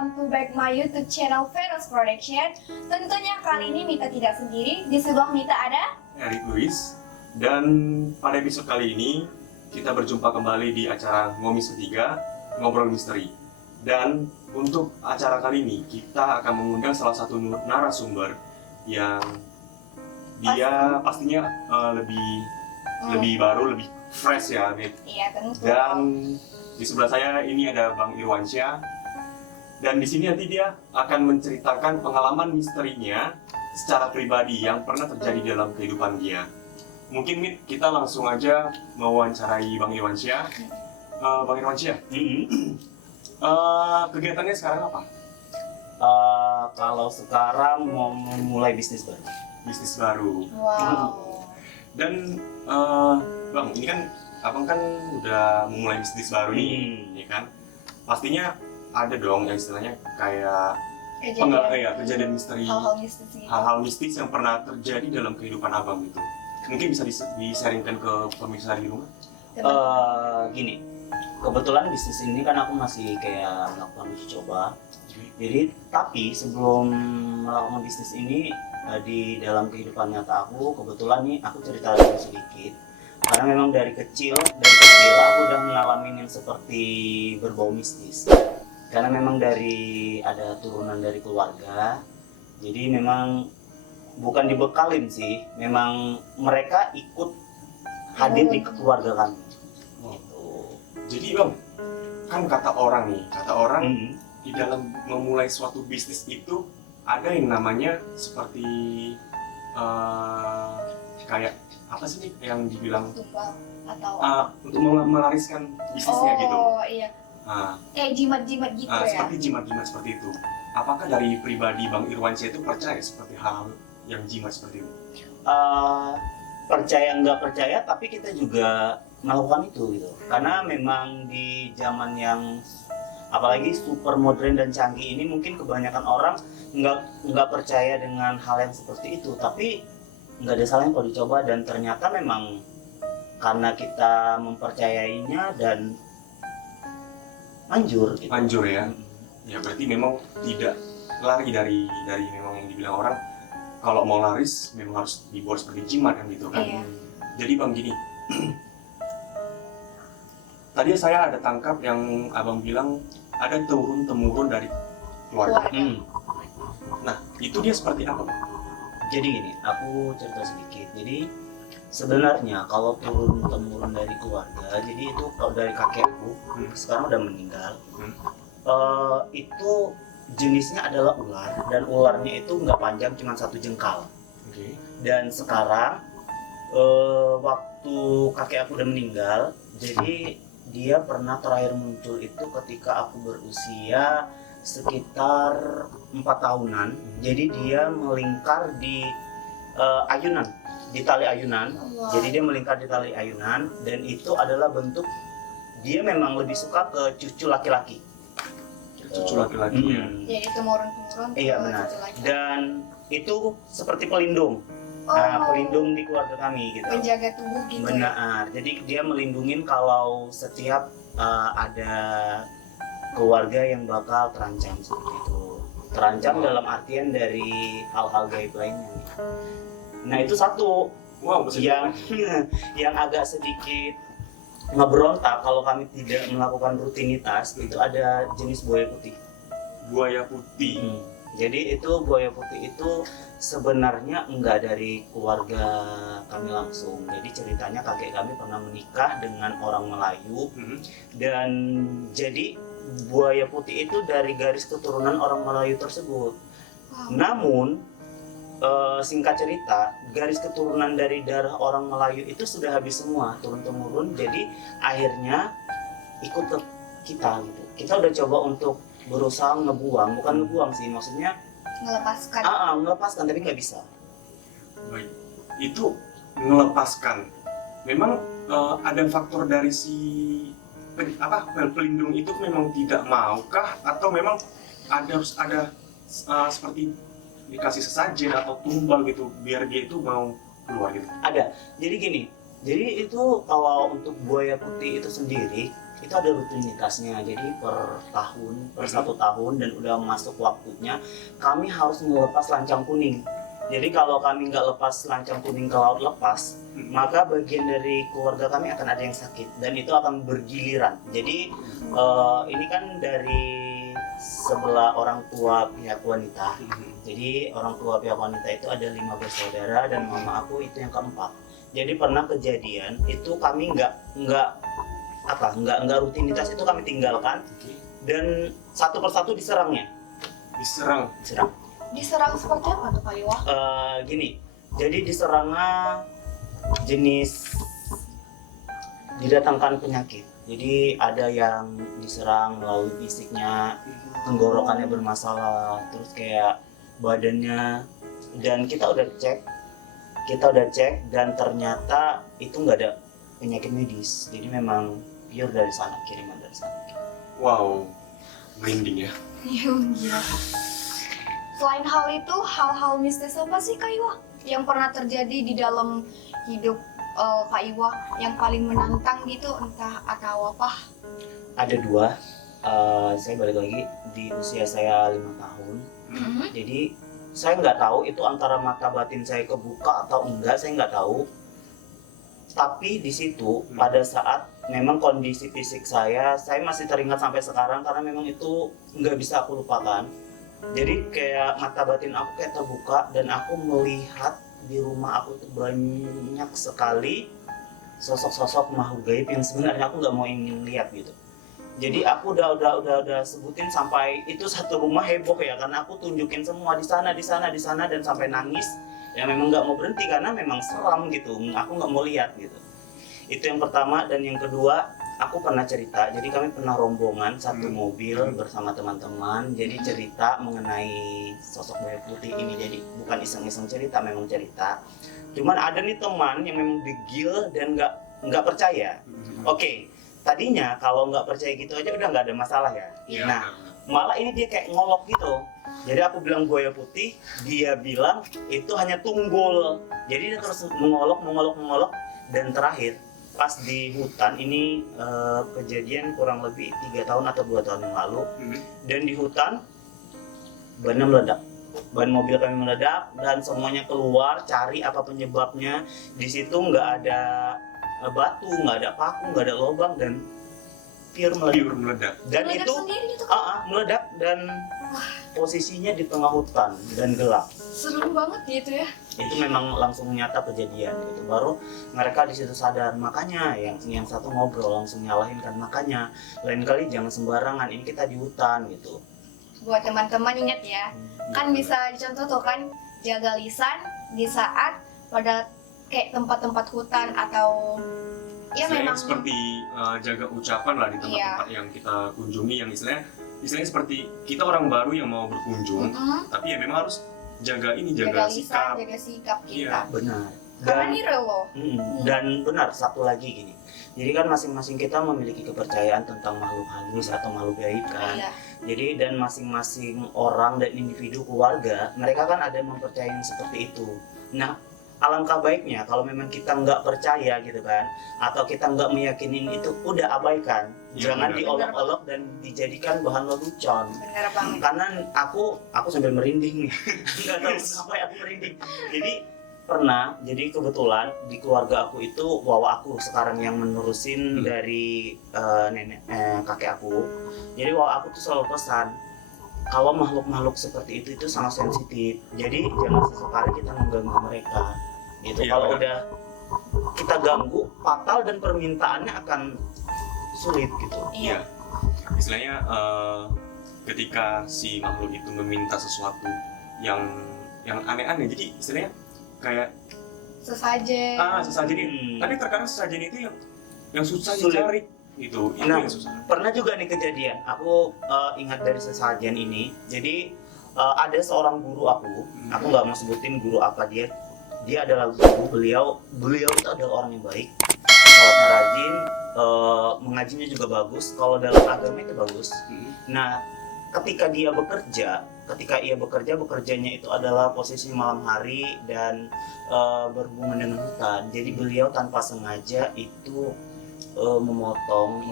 welcome to back my YouTube channel Venus Production. Tentunya kali ini Mita tidak sendiri, di sebelah Mita ada Eric Luis. Dan pada episode kali ini kita berjumpa kembali di acara Ngomis Ketiga, Ngobrol Misteri. Dan untuk acara kali ini kita akan mengundang salah satu narasumber yang dia pastinya lebih baru, lebih fresh ya, Mit. Iya, tentu. Dan di sebelah saya ini ada Bang Irwansyah. Dan di sini nanti dia akan menceritakan pengalaman misterinya secara pribadi yang pernah terjadi dalam kehidupan dia. Mungkin Mit, kita langsung aja mewawancarai Bang Irwansyah. Bang Irwansyah, kegiatannya sekarang apa? Kalau sekarang mau memulai bisnis baru. Bisnis baru. Wow. Dan Bang, ini kan Abang kan udah memulai bisnis baru nih, ya kan? Pastinya ada dong yang istilahnya kayak kejadian misteri, Hal-hal mistis gitu. hal-hal mistis yang pernah terjadi dalam kehidupan Abang gitu. Mungkin bisa di-sharingkan ke pemirsa di rumah? Gini, kebetulan bisnis ini kan aku masih kayak melakukan uji coba. Jadi, tapi sebelum melakukan bisnis ini di dalam kehidupan nyata aku, kebetulan nih aku cerita dulu sedikit. Karena memang dari kecil aku udah ngalamin yang seperti berbau mistis. Karena memang ada turunan dari keluarga, jadi memang bukan dibekalin sih, memang mereka ikut hadir di keluarga kami. Gitu. Jadi Bang, kan kata orang di dalam memulai suatu bisnis itu ada yang namanya seperti kayak apa sih nih yang dibilang Tumpal atau untuk melariskan bisnisnya gitu. Oh iya. Kayak jimat-jimat gitu ya. Seperti jimat-jimat seperti itu. Apakah dari pribadi Bang Irwansyah itu percaya seperti hal yang jimat seperti itu? Percaya nggak percaya, tapi kita juga melakukan itu gitu. Karena memang di zaman yang apalagi super modern dan canggih ini, mungkin kebanyakan orang nggak percaya dengan hal yang seperti itu. Tapi nggak ada salahnya kalau dicoba, dan ternyata memang karena kita mempercayainya dan manjur gitu. Manjur ya. Ya berarti memang tidak lari dari memang yang dibilang orang kalau mau laris memang harus dibuat seperti jimat kan gitu kan. Iya. Jadi Bang gini. Tadi saya ada tangkap yang Abang bilang ada turun-temurun dari keluarga. Nah, itu dia seperti apa, Bang? Jadi gini, aku cerita sedikit. Jadi sebenarnya kalau turun-temurun dari keluarga, jadi itu kalau dari kakekku, sekarang udah meninggal. Itu jenisnya adalah ular, dan ularnya itu nggak panjang, cuma 1 jengkal. Okay. Dan sekarang waktu kakek aku udah meninggal, jadi dia pernah terakhir muncul itu ketika aku berusia sekitar 4 tahunan. Jadi dia melingkar di ayunan, di tali ayunan. Wow. Jadi dia melingkar di tali ayunan, dan itu adalah bentuk dia memang lebih suka ke cucu laki-laki. Cucu laki-laki ya. Jadi temurun-temurun. Iya benar. Dan itu seperti pelindung. Nah, pelindung di keluarga kami gitu. Penjaga tubuh gitu. Benar. Jadi dia melindungin kalau setiap ada keluarga yang bakal terancam seperti itu. Terancam dalam artian dari hal-hal gaib lainnya. Nah, itu satu yang agak sedikit ngeberontak kalau kami tidak melakukan rutinitas, itu ada jenis buaya putih. Buaya putih. Jadi itu buaya putih itu sebenarnya enggak dari keluarga kami langsung. Jadi ceritanya kakek kami pernah menikah dengan orang Melayu, dan jadi buaya putih itu dari garis keturunan orang Melayu tersebut. Namun singkat cerita, garis keturunan dari darah orang Melayu itu sudah habis semua, turun-temurun. Jadi akhirnya ikut ke kita gitu. Kita udah coba untuk berusaha bukan ngebuang sih, maksudnya Melepaskan. melepaskan, tapi nggak bisa. Baik. Itu melepaskan. Memang ada faktor dari si pelindung itu memang tidak maukah, atau memang harus ada seperti dikasih sesajen atau tumbal gitu biar dia itu mau keluar gitu? Ada. Jadi gini, jadi itu kalau untuk buaya putih itu sendiri, itu ada rutinitasnya. Jadi per tahun, per 1 tahun dan udah masuk waktunya kami harus melepas lancang kuning. Jadi kalau kami nggak lepas lancang kuning ke laut lepas, maka bagian dari keluarga kami akan ada yang sakit dan itu akan bergiliran. Jadi ini kan dari sebelah orang tua pihak wanita. Jadi orang tua pihak wanita itu ada 5 bersaudara dan mama aku itu yang keempat. Jadi pernah kejadian itu kami nggak rutinitas itu kami tinggalkan dan satu persatu diserangnya. Diserang. Diserang seperti apa tuh Kak Iwa? Gini, jadi diserangnya jenis didatangkan penyakit. Jadi ada yang diserang melalui fisiknya, tenggorokannya bermasalah, terus kayak badannya, dan kita udah cek dan ternyata itu nggak ada penyakit medis. Jadi memang pure dari sana, kiriman dari sana. Wow, merinding ya. Iya, gila. Selain hal itu, hal-hal mistis apa sih Kak Iwa yang pernah terjadi di dalam hidup Kak Iwa yang paling menantang gitu, entah atau apa? Ada 2. Saya balik lagi di usia saya 5 tahun. Jadi saya nggak tahu itu antara mata batin saya kebuka atau enggak, saya nggak tahu. Tapi di situ pada saat memang kondisi fisik saya masih teringat sampai sekarang karena memang itu nggak bisa aku lupakan. Jadi kayak mata batin aku kayak terbuka dan aku melihat di rumah aku tuh banyak sekali sosok-sosok makhluk gaib yang sebenarnya aku nggak mau ingin lihat gitu. Jadi aku udah sebutin sampai itu satu rumah heboh ya karena aku tunjukin semua di sana dan sampai nangis. Ya memang nggak mau berhenti karena memang seram gitu. Aku nggak mau lihat gitu. Itu yang pertama. Dan yang kedua, aku pernah cerita. Jadi kami pernah rombongan satu mobil bersama teman-teman. Jadi cerita mengenai sosok buaya putih ini. Jadi bukan iseng-iseng cerita, memang cerita. Cuman ada nih teman yang memang degil dan nggak percaya. Oke. Tadinya kalau nggak percaya gitu aja udah nggak ada masalah ya. Iya. Nah, malah ini dia kayak ngolok gitu. Jadi aku bilang buaya putih, dia bilang itu hanya tunggul. Jadi dia terus mengolok, dan terakhir pas di hutan ini kejadian kurang lebih 3 tahun atau 2 tahun yang lalu. Dan di hutan bannya meledak. Ban mobil kami meledak dan semuanya keluar cari apa penyebabnya. Di situ nggak ada batu, nggak ada paku, nggak ada lubang dan pure meledak. Dan Meledak itu sendiri gitu kan? meledak dan posisinya di tengah hutan dan gelap. Serem banget gitu ya. Itu memang langsung nyata kejadian gitu. Baru mereka di situ sadar. Makanya yang satu ngobrol langsung nyalahin kan, makanya lain kali jangan sembarangan, ini kita di hutan gitu. Buat teman-teman ingat ya, kan bisa dicontoh tuh kan, jaga lisan di saat pada kayak tempat-tempat hutan atau ya Istilahnya memang seperti jaga ucapan lah di tempat-tempat yang kita kunjungi, yang istilahnya seperti kita orang baru yang mau berkunjung, tapi ya memang harus jaga jaga sikap. lisan, jaga sikap kita. Iya. Benar. Karena ini real loh. Dan benar, satu lagi gini. Jadi kan masing-masing kita memiliki kepercayaan tentang makhluk halus atau makhluk gaib kan. Iya. Jadi dan masing-masing orang dan individu keluarga, mereka kan ada yang mempercayai seperti itu. Nah, alangkah baiknya kalau memang kita nggak percaya gitu kan, atau kita nggak meyakinin itu, udah abaikan. Ya, Jangan benar. diolok-olok dan dijadikan bahan lelucon. Benar banget. Karena aku sambil merinding nih. Nggak tahu kenapa ya aku merinding. Jadi pernah, jadi kebetulan di keluarga aku itu wawa aku sekarang yang menerusin dari kakek aku. Jadi wawa aku tuh selalu pesan, kalau makhluk-makhluk seperti itu sangat sensitif. Jadi jangan sesekali kita mengganggu mereka. Gitu. Iya, Kalau benar. udah kita ganggu, fatal dan permintaannya akan sulit gitu. Iya. Istilahnya ketika si makhluk itu meminta sesuatu yang aneh-aneh, jadi istilahnya kayak Sesajen. sesajen ini. Tapi terkadang sesajen itu yang susah Sulit. dicari gitu. Itu Nah, yang susah. pernah juga nih kejadian. Aku ingat dari sesajen ini. Jadi ada seorang guru aku nggak mau sebutin guru apa dia. Dia adalah guru. Beliau itu adalah orang yang baik, sholatnya rajin, mengajinya juga bagus. Kalau dalam agama itu bagus. Nah, ketika ia bekerja, bekerjanya itu adalah posisi malam hari dan berhubungan dengan hutan. Jadi beliau tanpa sengaja itu memotong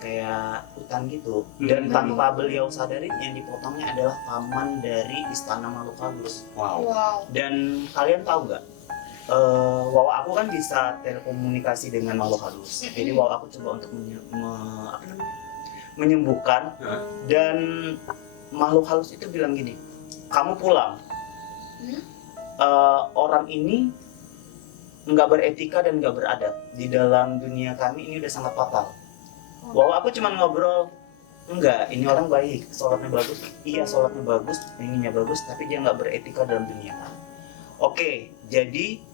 kayak hutan gitu, dan tanpa beliau sadarin yang dipotongnya adalah taman dari Istana Makhluk Halus. Wow. Wow. Dan kalian tahu nggak, Wawa aku kan bisa telekomunikasi dengan makhluk halus. Jadi Wawa aku coba untuk menyembuhkan, dan makhluk halus itu bilang gini, kamu pulang. Orang ini nggak beretika dan nggak beradab. Di dalam dunia kami ini udah sangat fatal. Wawa aku cuma ngobrol, enggak, ini orang baik, sholatnya bagus, iya sholatnya bagus, ininya bagus, tapi dia nggak beretika dalam dunia kami. Oke, jadi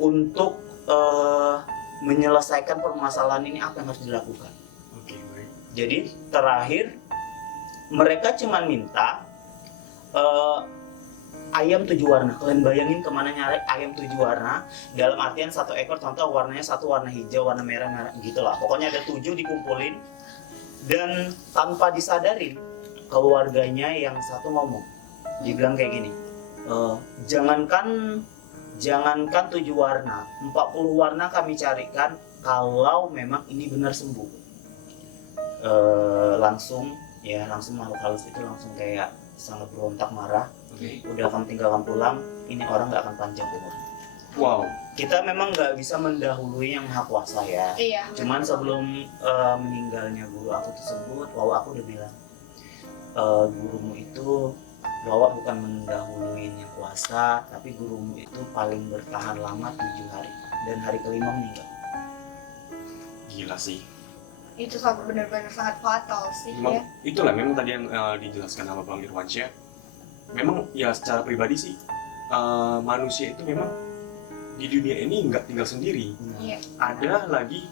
untuk menyelesaikan permasalahan ini apa yang harus dilakukan? Oke, baik. Jadi terakhir mereka cuma minta ayam 7 warna. Kalian bayangin kemana nyari ayam 7 warna? Dalam artian satu ekor, contoh warnanya satu warna hijau, warna merah gitulah. Pokoknya ada 7 dikumpulin, dan tanpa disadarin keluarganya yang satu ngomong. Dia bilang kayak gini, jangankan 7 warna, 40 warna kami carikan kalau memang ini benar sembuh. Langsung makhluk halus itu langsung kayak sangat berontak, marah. Udah kamu tinggalkan pulang, ini orang nggak akan panjang umur. Wow. Kita memang nggak bisa mendahului yang maha kuasa ya. Iya. Cuman sebelum meninggalnya guru aku tersebut, Wawa aku udah bilang, gurumu itu, Wawa bukan mendahului yang kuasa, tapi gurumu itu paling bertahan lama 7 hari, dan hari kelima meninggal. Gila sih. Itu sangat benar-benar sangat fatal sih ya. Itulah memang tadi yang dijelaskan sama Bang Irwansyah. Memang ya secara pribadi sih, manusia itu memang di dunia ini nggak tinggal sendiri. Iya. Ada lagi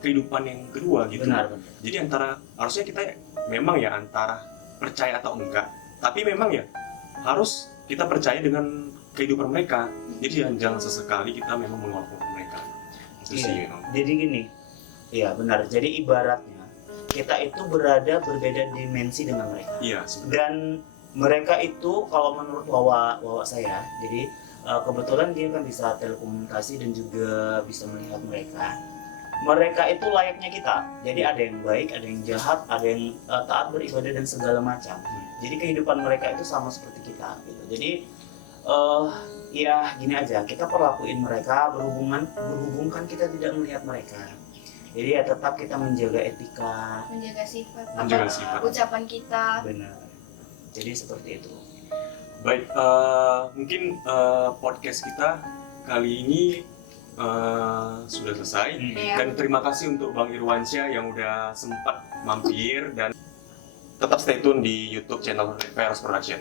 kehidupan yang kedua gitu. Benar. Jadi harusnya kita memang ya antara percaya atau enggak, tapi memang ya harus kita percaya dengan kehidupan mereka. Jadi jangan sesekali kita memang menolak mereka. Itu sih memang. Jadi gini, iya benar. Jadi ibaratnya kita itu berbeda dimensi dengan mereka. Iya, sebenarnya. Dan mereka itu kalau menurut Wawa saya, jadi kebetulan dia kan bisa telekomunikasi dan juga bisa melihat mereka. Mereka itu layaknya kita. Jadi ada yang baik, ada yang jahat, ada yang taat beribadah dan segala macam. Jadi kehidupan mereka itu sama seperti kita gitu. Jadi ya gini aja, kita perlakuin mereka, berhubungkan kita tidak melihat mereka. Jadi ya tetap kita menjaga etika, Menjaga sifat. Menjaga sifat. Ucapan kita. benar. Jadi seperti itu. Baik, mungkin podcast kita kali ini sudah selesai. Iya. Dan terima kasih untuk Bang Irwansyah yang udah sempat mampir, dan tetap stay tune di YouTube channel Veros Production.